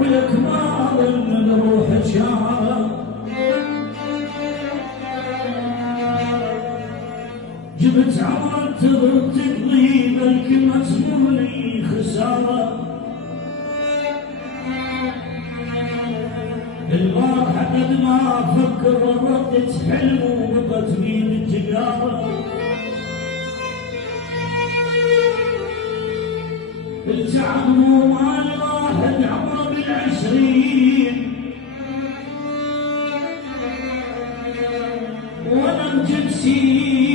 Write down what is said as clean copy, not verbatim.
ولك ما ظن الروح شارة جبت عمرك تضرب تقضي بلكي ما تمولي خسارة البارحة قد ما أفكر ردت حلم وبقت بين التجارة التعب مو مال واحد عمره بالعشرين ولا مجد شي